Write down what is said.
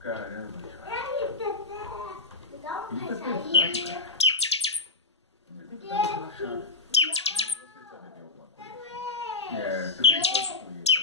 Caramba. Dá um Isso é rechainho. pesado, cara. Você tá relaxado. Você sabe de alguma coisa. É, você tem quantos com isso?